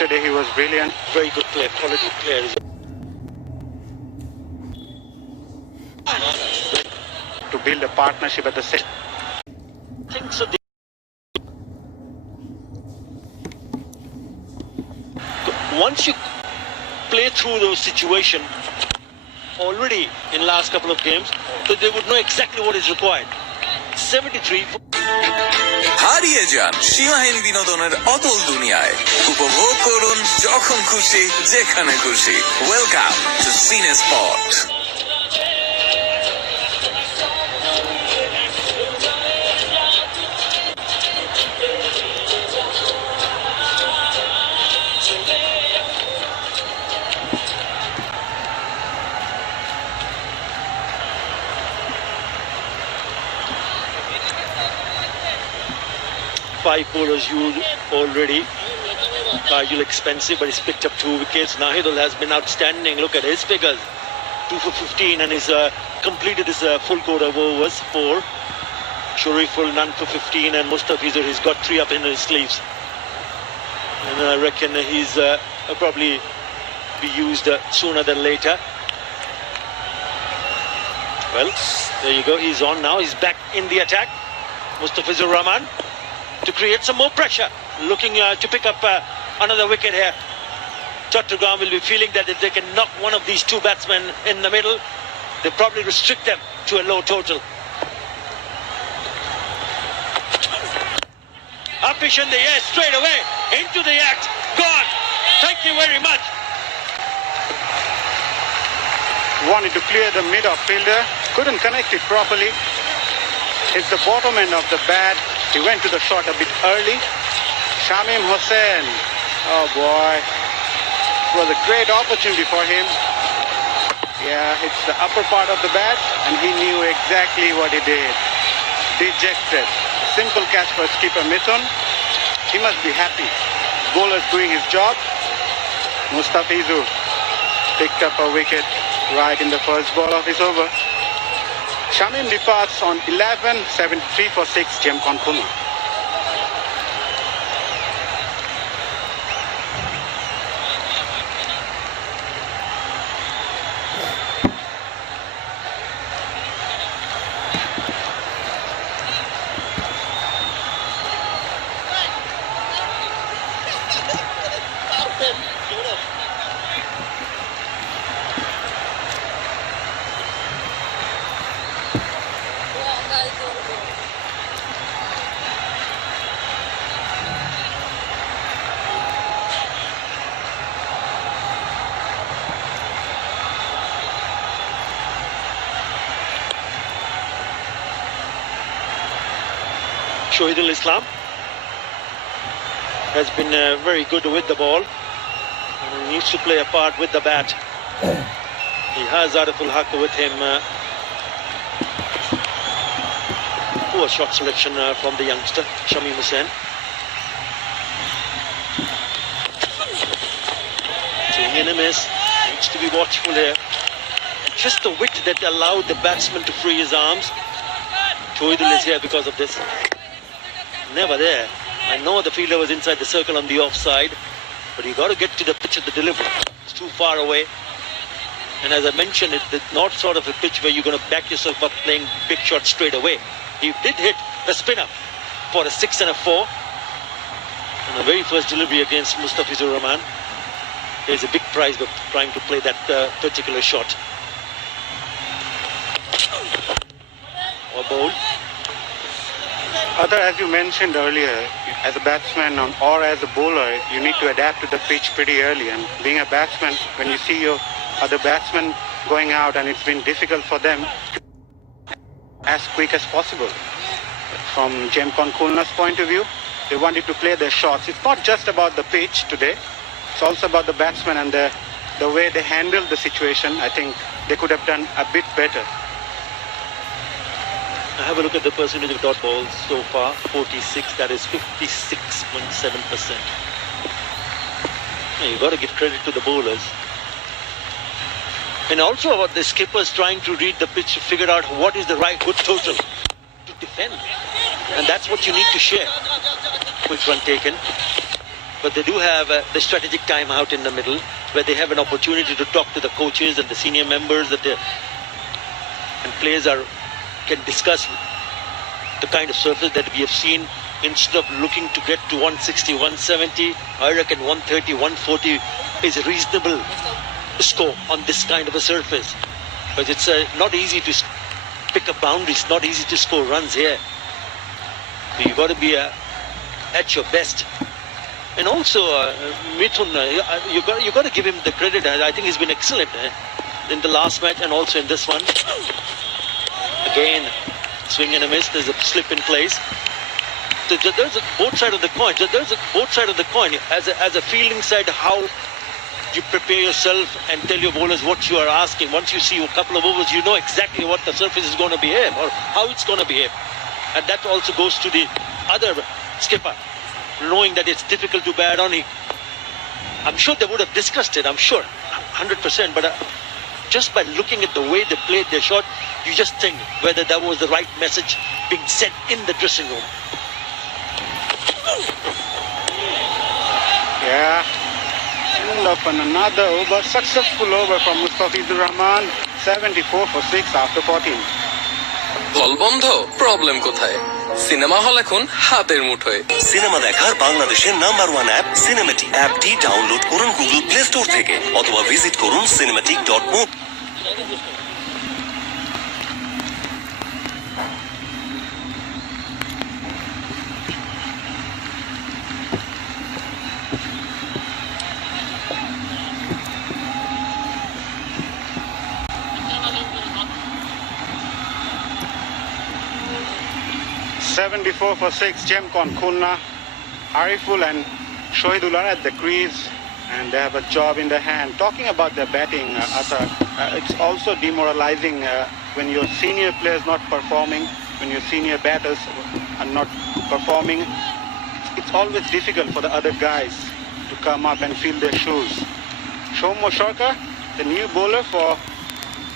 Yesterday he was brilliant. Very good player, quality player. To build a partnership at the same. I think so. Once you play through those situations already in last couple of games, so they would know exactly what is required. 73. হারিয়ে যান সীমাহীন বিনোদনের অতল দুনিয়ায় উপভোগ করুন যখন খুশি যেখানে খুশি ওয়েলকাম টু সিনে spot Five bowlers used already. Kajul expensive, but he's picked up 2 wickets. Nahidul has been outstanding. Look at his figures. 2 for 15 and he's completed his full quota of overs. 4. Shariful, none for 15 and Mustafizur, he's got 3 up in his sleeves. And I reckon he's probably be used sooner than later. Well, there you go. He's on now. He's back in the attack. Mustafizur Rahman to create some more pressure. Looking to pick up another wicket here. Chattogram will be feeling that if they can knock one of these 2 batsmen in the middle, they'll probably restrict them to a low total. Upish in the air straight away. Into the act. Gone. Thank you very much. Wanted to clear the mid-off fielder. Couldn't connect it properly. It's the bottom end of the bat. He went to the shot a bit early. Shamim Hussain. Oh boy. It was a great opportunity for him. Yeah, it's the upper part of the bat and he knew exactly what he did. Dejected. Simple catch for skipper Mithun. He must be happy. Bowler's doing his job. Mustafizur picked up a wicket right in the first ball of his over. Shamim departs on 11, 73 for 6, Jemcon Khulna. Shahidul Islam has been very good with the ball. And he needs to play a part with the bat. He has Ariful Haq with him. Poor shot selection from the youngster, Shamim Hussain. Swing and a miss. Needs to be watchful here. Just the width that allowed the batsman to free his arms. Shahidul is here because of this. Never there. I know the fielder was inside the circle on the offside, but you got to get to the pitch of the delivery. It's too far away. And as I mentioned, it's not sort of a pitch where you're going to back yourself up playing big shots straight away. He did hit the spinner for a 6 and a 4. And the very first delivery against Mustafizur Rahman. There's a big prize for trying to play that particular shot. Or bowl. As you mentioned earlier, as a batsman or as a bowler, you need to adapt to the pitch pretty early. And being a batsman, when you see your other batsmen going out and it's been difficult for them as quick as possible. From Jemcon Khulna's point of view, they wanted to play their shots. It's not just about the pitch today. It's also about the batsmen and the way they handled the situation. I think they could have done a bit better. Have a look at the percentage of dot balls so far, 46, that is 56.7%. You've got to give credit to the bowlers. And also about the skippers trying to read the pitch to figure out what is the right good total to defend. And that's what you need to share. Quick run taken. but they do have the strategic timeout in the middle where they have an opportunity to talk to the coaches and the senior members and players can discuss the kind of surface that we have seen. Instead of looking to get to 160, 170, I reckon 130, 140 is a reasonable score on this kind of a surface. But it's not easy to pick up boundaries, not easy to score runs here. So you've got to be at your best. And also, Mithun, you got to give him the credit. I think he's been excellent in the last match and also in this one. Again, swing and a miss. There's a slip in place. There's both sides of the coin. There's both sides of the coin. As a fielding side, how you prepare yourself and tell your bowlers what you are asking. Once you see a couple of overs, you know exactly what the surface is going to behave or how it's going to behave. And that also goes to the other skipper, knowing that it's difficult to bat on. I'm sure they would have discussed it, I'm sure, 100%. But just by looking at the way they played their shot, you just think whether that was the right message being sent in the dressing room. Yeah. End up on another over. Successful over from Mustafizur Rahman. 74 for 6 after 14. হল বন্ধ, problem কোথায়? Cinema hall এখন হাতের মুঠোয়। Cinema দেখার বাংলাদেশের number 1 app cinematic. অ্যাপটি download করুন গুগল প্লে স্টোর থেকে অথবা ভিজিট করুন cinematic.mo। $74 for 6, Jemcon, Khulna, Ariful and Shohidullah at the crease, and they have a job in their hand. Talking about their batting, Athar, it's also demoralizing when your senior players not performing, when your senior batters are not performing. It's always difficult for the other guys to come up and fill their shoes. Shomo Shorka, the new bowler for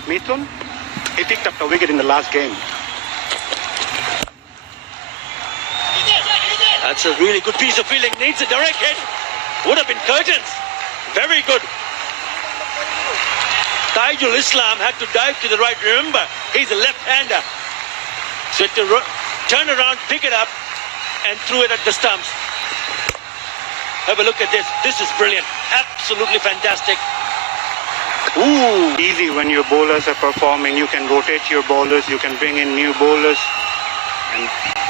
Mithun, he picked up a wicket in the last game. That's a really good piece of fielding. Needs a direct hit. Would have been curtains. Very good. Taijul Islam had to dive to the right. Remember, he's a left-hander. So to turn around, pick it up, and threw it at the stumps. Have a look at this. This is brilliant. Absolutely fantastic. Ooh, easy when your bowlers are performing. You can rotate your bowlers. You can bring in new bowlers and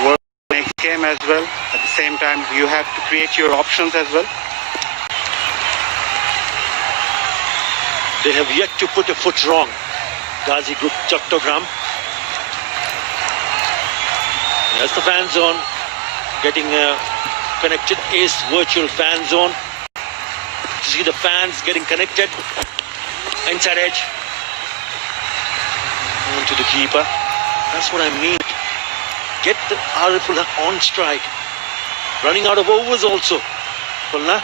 work next game as well. At the same time, you have to create your options as well. They have yet to put a foot wrong. Ghazi Group, Chattogram. That's the fan zone. Getting connected. Ace virtual fan zone. You see the fans getting connected. Inside edge. On to the keeper. That's what I mean. Get the Arifullah on strike. Running out of overs also. Khulna.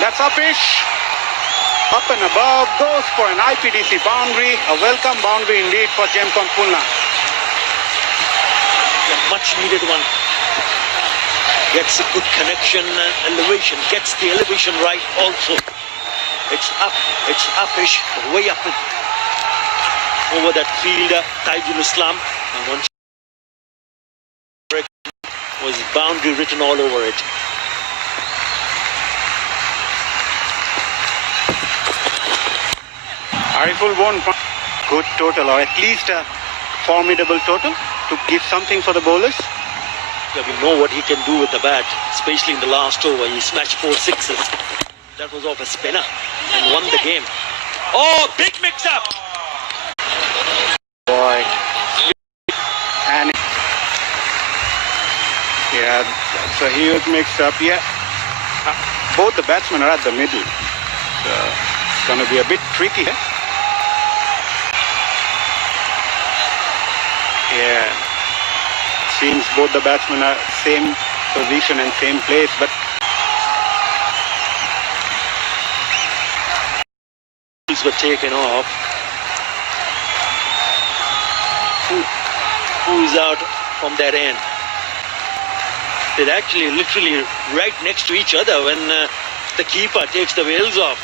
That's uppish. Up and above. Goes for an IPDC boundary. A welcome boundary indeed for Jemcon Khulna. A much needed one. Gets a good connection and elevation. Gets the elevation right also. It's up. It's uppish. Way up over that fielder, Taijul Islam. And one was boundary written all over it. Ariful won. Good total, or at least a formidable total to give something for the bowlers. Yeah, we know what he can do with the bat, especially in the last over. He smashed 4 sixes. That was off a spinner and won the game. Oh, big mix-up! Boy. And yeah, it's a huge mix-up. Yeah, both the batsmen are at the middle. So it's going to be a bit tricky. Yeah, seems both the batsmen are same position and same place, but were taken off. who is out from that end. They're actually literally right next to each other when the keeper takes the veils off.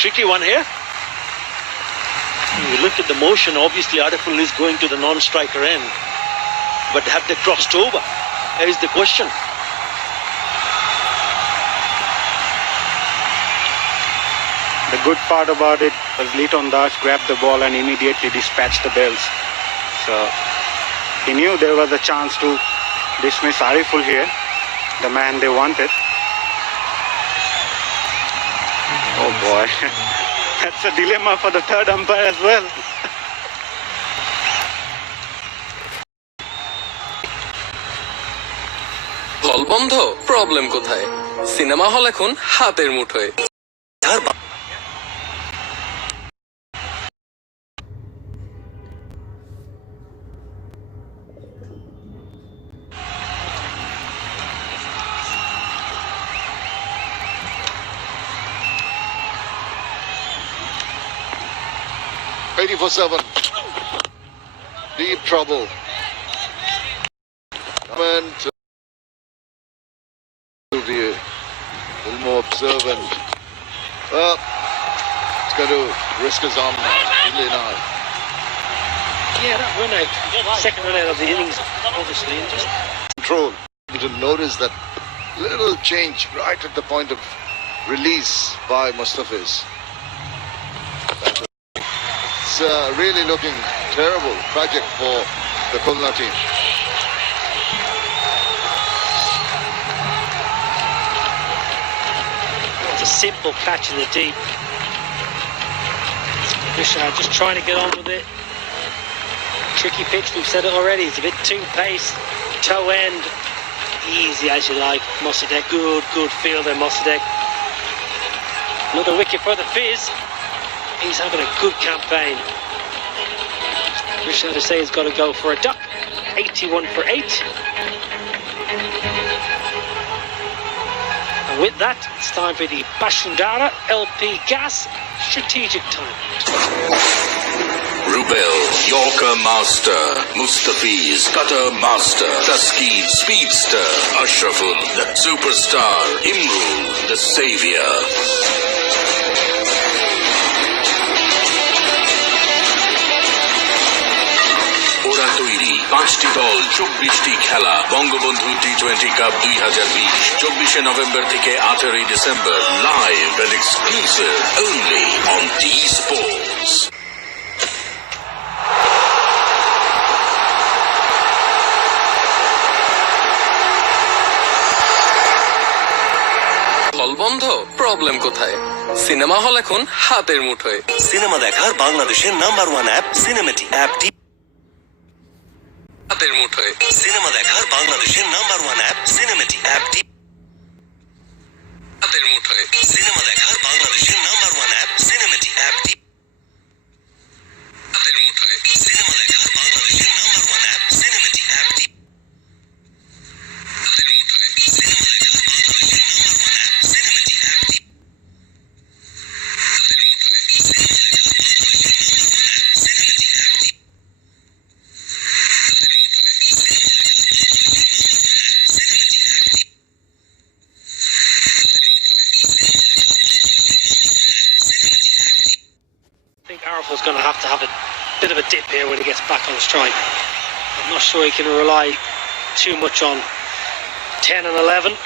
Tricky one here. You look at the motion, obviously Ariful is going to the non-striker end. But have they crossed over? That is the question. The good part about it was Liton Das grabbed the ball and immediately dispatched the bells. So he knew there was a chance to dismiss Ariful here, the man they wanted. Oh boy, that's a dilemma for the third umpire as well. হল বন্ধ, problem কোথায়? Cinema hall এখন হাতের মুঠোয়। For 7. Deep trouble. And to be a little more observant. It's going to risk his arm now. Really now. Yeah, that run out, second run out of the innings, obviously, and just Control. You to notice that little change right at the point of release by Mustafiz. It's really looking terrible, tragic for the Khulna team. it's a simple catch in the deep. Rishad just trying to get on with it. Tricky pitch, we've said it already. It's a bit too pace, toe end, easy as you like. Mossadegh, good fielder, Mossadegh. Another wicket for the Fizz. He's having a good campaign. Rishad Hussain has got to go for a duck. 81 for 8. And with that, it's time for the Bashundara LP Gas Strategic Time. Rubel, Yorker Master, Mustafiz, Cutter Master, Taskeen Speedster, Ashraful, the Superstar, Imrul, the Savior. ওরা তৈরি 5টি দল 24টি খেলা Bangabandhu T20 cup 2020 24 November থেকে 18 December live and exclusive only on T sports. Hall বন্ধ, problem কোথায়? Cinema hall এখন হাতের মুঠোয়। সিনেমা দেখার বাংলাদেশের নাম্বার 1 অ্যাপ সিনেমেটি অ্যাপটি হাতের মুঠোয়। সিনেমা দেখার বাংলাদেশের নাম্বার 1 অ্যাপ সিনেমেটি অ্যাপটি হাতের মুঠোয়। সিনেমা দেখার বাংলাদেশের নাম্বার 1 অ্যাপ সিনেমেটি অ্যাপটি হাতের মুঠোয়। সিনেমা দেখার বাংলাদেশের নাম্বার 1 অ্যাপ সিনেমেটি অ্যাপটি হাতের মুঠোয়। সিনেমা দেখার বাংলাদেশের নাম্বার 1 অ্যাপ সিনেমেটি অ্যাপটি হাতের মুঠোয়। সিনেমা দেখার বাংলাদেশের নাম্বার 1 অ্যাপ সিনেমেটি অ্যাপটি I think Ariful's going to have a bit of a dip here when he gets back on strike. I'm not sure he can rely too much on 10 and 11.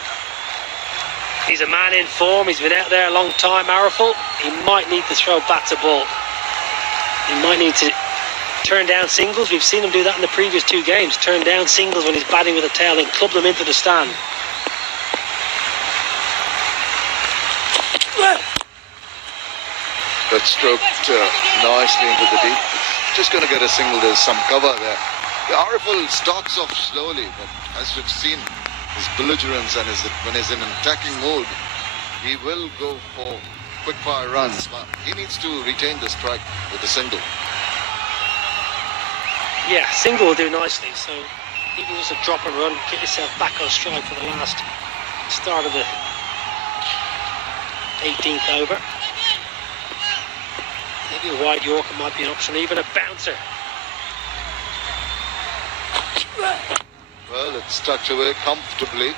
He's a man in form. He's been out there a long time, Ariful. He might need to throw bat to ball. He might need to turn down singles. We've seen him do that in the previous 2 games. Turn down singles when he's batting with a tail and club them into the stand. That stroked nicely into the deep. Just going to get a single. There's some cover there. The Ariful starts off slowly, but as we've seen, his belligerence and when he's in an attacking mood, he will go for quick fire runs. But he needs to retain the strike with a single. Yeah, single will do nicely. So even just a drop and run, get yourself back on strike for the last start of the 18th over. Maybe a wide Yorker might be an option, even a bouncer. Well, it's tucked away comfortably.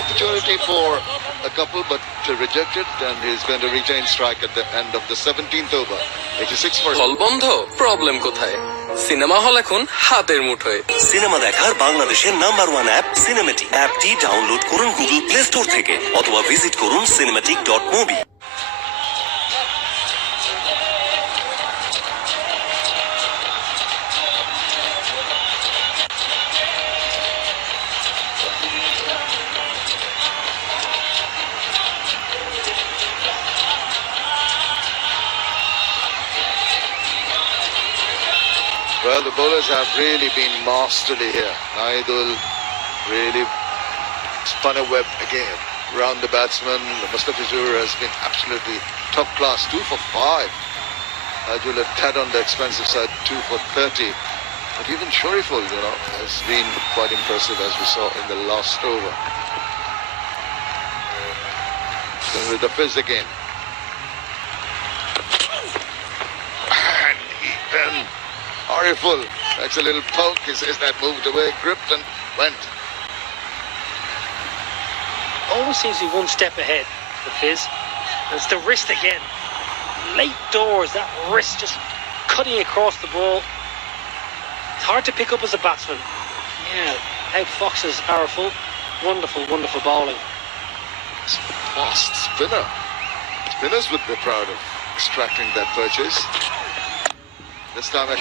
Opportunity for a couple, but rejected, and he's going to retain strike at the end of the 17th over. 86 for হল বন্ধ, problem কোথায়? Cinema hall এখন হাতের মুঠোয়। Cinema দেখার বাংলাদেশের number one app cinematic. অ্যাপটি download করুন গুগল প্লে স্টোর থেকে অথবা ভিজিট করুন cinematic.mobi। Well, the bowlers have really been masterly here. Naidul really spun a web again around the batsman. Mustafizur has been absolutely top class, 2 for 5. Najul a tad on the expensive side, 2 for 30. But even Shoriful, has been quite impressive as we saw in the last over. Then with the fizz again. And he then Horrible. That's a little poke. He says that moved away, gripped and went. Always seems to be one step ahead, the Fizz. It's the wrist again. Late doors, that wrist just cutting across the ball. It's hard to pick up as a batsman. Yeah, outfoxes powerful. Wonderful, wonderful bowling. It's a fast spinner. Spinners would be proud of extracting that purchase. This time a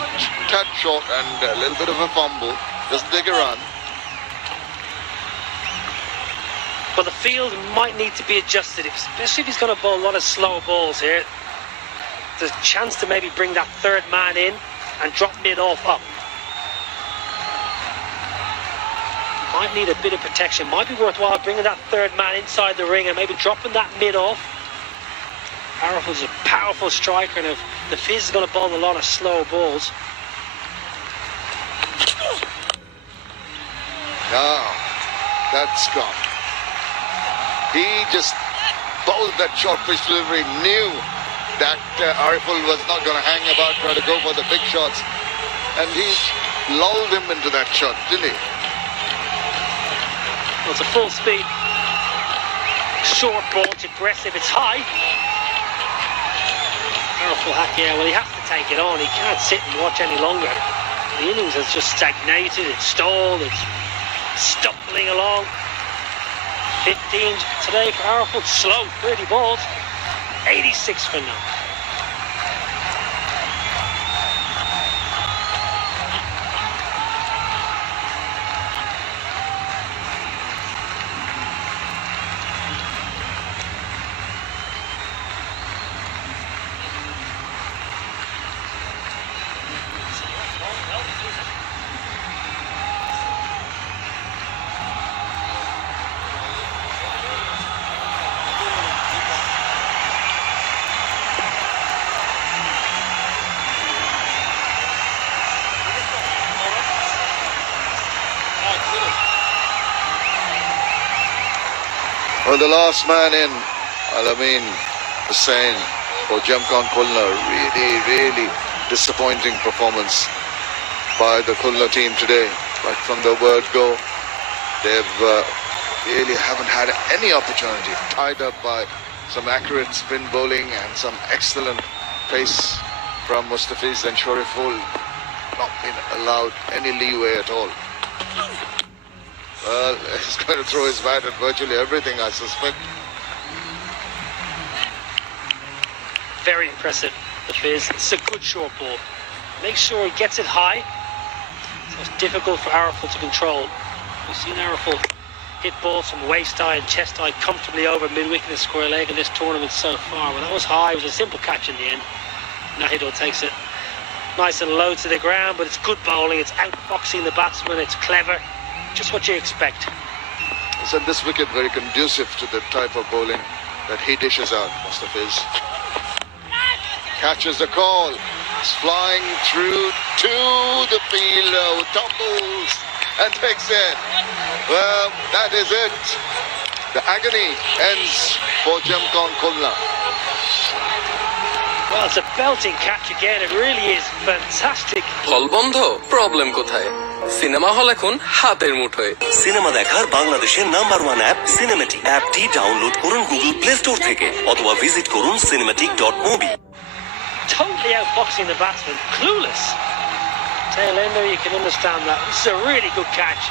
tad short and a little bit of a fumble. Doesn't take a run. But the field might need to be adjusted, especially if he's going to bowl a lot of slow balls here. There's a chance to maybe bring that third man in and drop mid-off up. Might need a bit of protection. Might be worthwhile bringing that third man inside the ring and maybe dropping that mid-off. Powerful's a powerful striker, and if the Fizz is going to bowl a lot of slow balls. Now, that's gone. He just bowled that short pitch delivery, knew that Ariful was not going to hang about, trying to go for the big shots. And he lulled him into that shot, didn't he? Well, it's a full speed. Short ball, it's aggressive, it's high. Powerful hack, yeah, well, he has to take it on. He can't sit and watch any longer. The innings has just stagnated, it's stalled, it's stumbling along. 15 today for Ariful, slow, 30 balls, 86 for now. Well, the last man in, Alamin Hussain for Jamkan Khulna. Really disappointing performance by the Khulna team today. Right from the word go, they've really haven't had any opportunity. Tied up by some accurate spin bowling and some excellent pace from Mustafiz and Shoriful. Not been allowed any leeway at all. Well, he's going to throw his bat at virtually everything, I suspect. Very impressive, the Fizz. It's a good short ball. Make sure he gets it high. So it's difficult for Ariful to control. We've seen Ariful hit balls from waist high and chest high comfortably over mid-wicket and square leg in this tournament so far. Well, that was high. It was a simple catch in the end. Nahido takes it nice and low to the ground, but it's good bowling. It's outboxing the batsman. It's clever. Just what you expect. He said this wicket very conducive to the type of bowling that he dishes out, Mustafiz. Catches the call. He's flying through to the fielder who tumbles and takes it. Well, that is it. The agony ends for Jamkan Khulna. Well, it's a belting catch again. It really is fantastic. হল বন্ধ, problem কোথায়? Cinema hall এখন হাতের মুঠোয়। Cinema দেখার বাংলাদেশের number 1 app cinematic. অ্যাপটি download করুন গুগল প্লে স্টোর থেকে অথবা ভিজিট করুন cinematic.mobi। Totally outboxing the batsman. Clueless. Tail ender, you can understand that. This is a really good catch.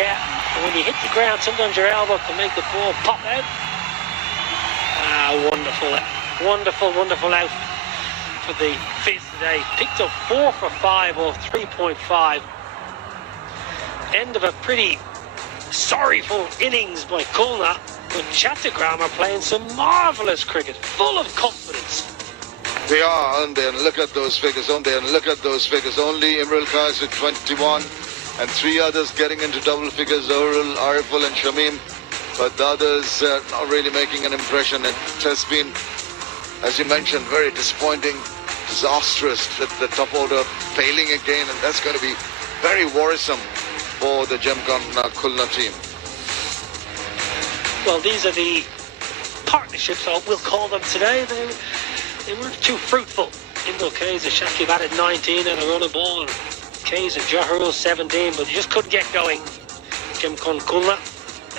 Yeah, and when you hit the ground, sometimes your elbow can make the ball pop out. Wonderful. Wonderful out for the Fizz today. Picked up 4 for 5 or 3.5. End of a pretty sorrowful innings by Khulna, but Chattogram are playing some marvellous cricket, full of confidence. They are, aren't they? And look at those figures, aren't they? And look at those figures. Only Imran Khan with 21 and 3 others getting into double figures, Urul, Ariful and Shamim. But the others not really making an impression. It has been, as you mentioned, very disappointing, disastrous that the top order failing again, and that's going to be very worrisome for the Gemcon Khulna team. Well, these are the partnerships, we'll call them today. They weren't too fruitful. Imran Kaiser, Shakib added 19 and a run of ball, and Kaiser Jaharul 17, but they just couldn't get going. Gemcon Khulna,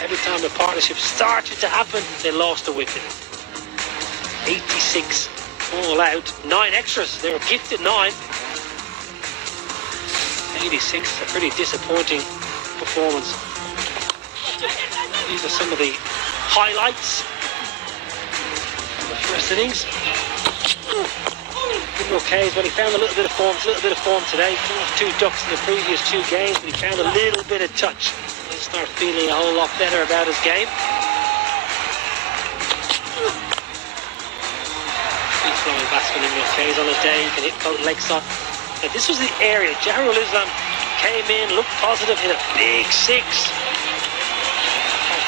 every time the partnership started to happen, they lost a wicket. 86 all out, 9 extras. They were gifted 9. 86, a pretty disappointing performance. These are some of the highlights of the first innings. Okay, but he found a little bit of form today. He lost 2 ducks in the previous 2 games, but he found a little bit of touch. He'll start feeling a whole lot better about his game. Free flowing batsman in K's on his day. He can hit both leg side. Now, this was the area. Jaharul Islam came in, looked positive, hit a big 6.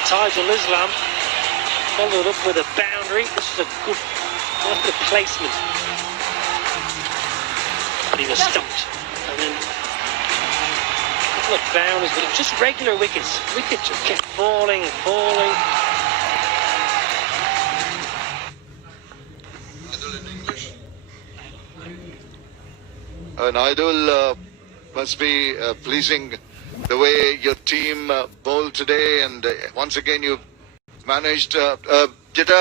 Tajul Islam followed up with a boundary. This was a good placement. But he was stumped. And then a couple of boundaries, but it was just regular wickets. Wickets just kept falling and falling. And Idol must be pleasing the way your team bowled today, and once again you managed যেটা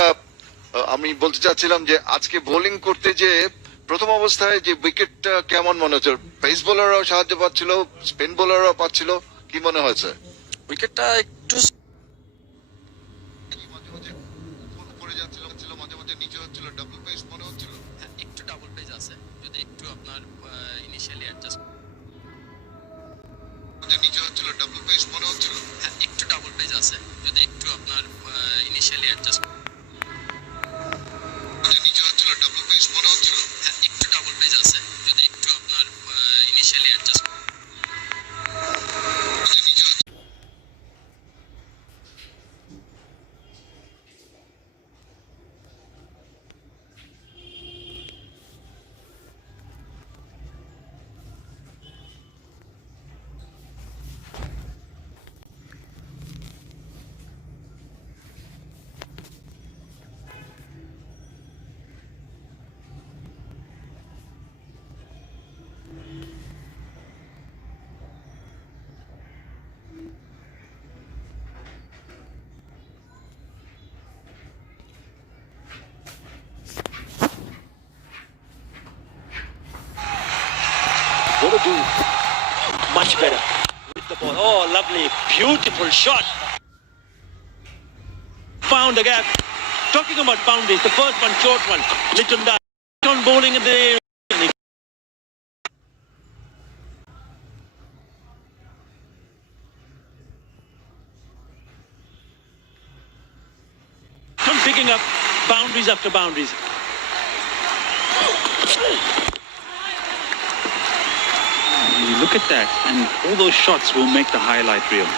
আমি বলতে চাচ্ছিলাম যে আজকে bowling করতে যে প্রথম অবস্থায় যে উইকেটটা কেমন মনে হচ্ছে? পেস বোলাররাও সাহায্য পাচ্ছিল, স্পিন বোলাররাও পাচ্ছিল, কি মনে হয়েছে? উইকেটটা একটু উপরে যাচ্ছিল, মাঝে মাঝে নিচে হচ্ছিল, ডাবল পেস মনে হচ্ছিল। একটু ডাবল পেজ আছে, যদি একটু আপনার ইনিশিয়ালি অ্যাডজাস্ট নিচে হচ্ছিল, ডাবল পেস মনে হচ্ছিল। একটু ডাবল পেজ আছে, যদি একটু আপনার ইনিশিয়ালি অ্যাডজাস্ট নিচে হচ্ছিল, ডাবল পেস মনে হচ্ছিল। একটু ডাবল পেজ আছে, যদি একটু আপনার initially adjust What to do? Much better with the ball. Oh, lovely, beautiful shot. Found a gap. Talking about boundaries, the first one, short one. Litton down. On bowling at the picking up boundaries after boundaries. You look at that, and all those shots will make the highlight reel.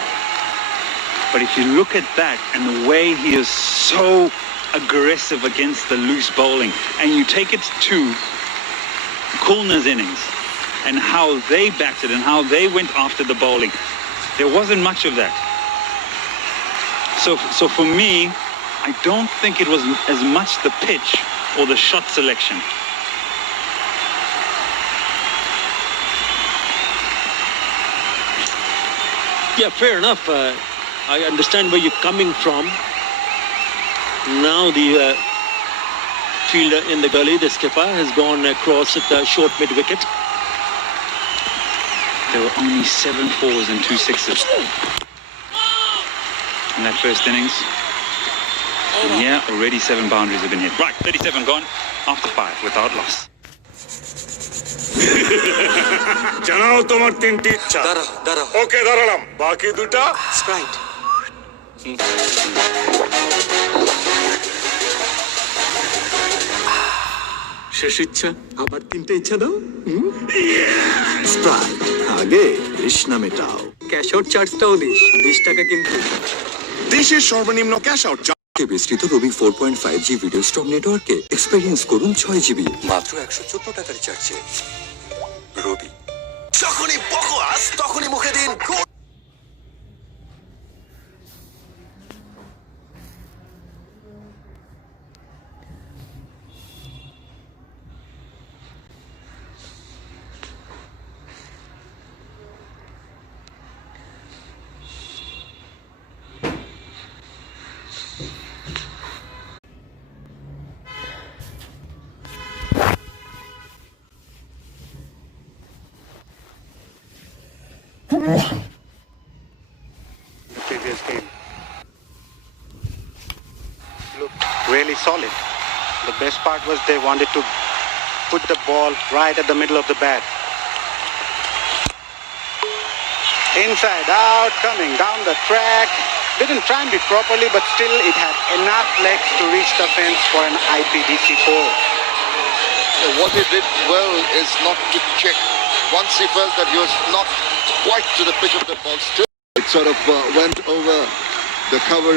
But if you look at that and the way he is so aggressive against the loose bowling, and you take it to Khulna's innings and how they batted and how they went after the bowling, there wasn't much of that. So for me, I don't think it was as much the pitch or the shot selection. Yeah, fair enough. I understand where you're coming from. Now the fielder in the gully, the skipper, has gone across at the short mid-wicket. There were only 7 fours and 2 sixes in that first innings. And yeah, already 7 boundaries have been hit. Right, 37 gone after 5 without loss. জানাও তোমার তিনটি ইচ্ছা। ওকে দাঁড়ালাম, বাকি দুটা Sprite. শেষ ইচ্ছা, আবার তিনটে ইচ্ছা দাও। স্প্রাইট আগে তৃষ্ণা মেটাও। ক্যাশ আউট চার্জটাও দিস, 20 টাকা কিন্তু। দেশের সর্বনিম্ন ক্যাশ আউট বিস্তৃত রবি 4.5G ভিডিও স্টক নেটওয়ার্কে এক্সপেরিয়েন্স করুন 6 GB মাত্র 114 টাকার রিচার্জে। রবি। যখনই বকওয়াস তখনই মুখে দিন previous game. Looked really solid. The best part was they wanted to put the ball right at the middle of the bat. Inside out, coming down the track. Didn't time it properly, but still it had enough legs to reach the fence for an IPDC 4. So what he did well is not to check. Once he felt that he was not quite to the pitch of the ball, still it sort of went over the cover.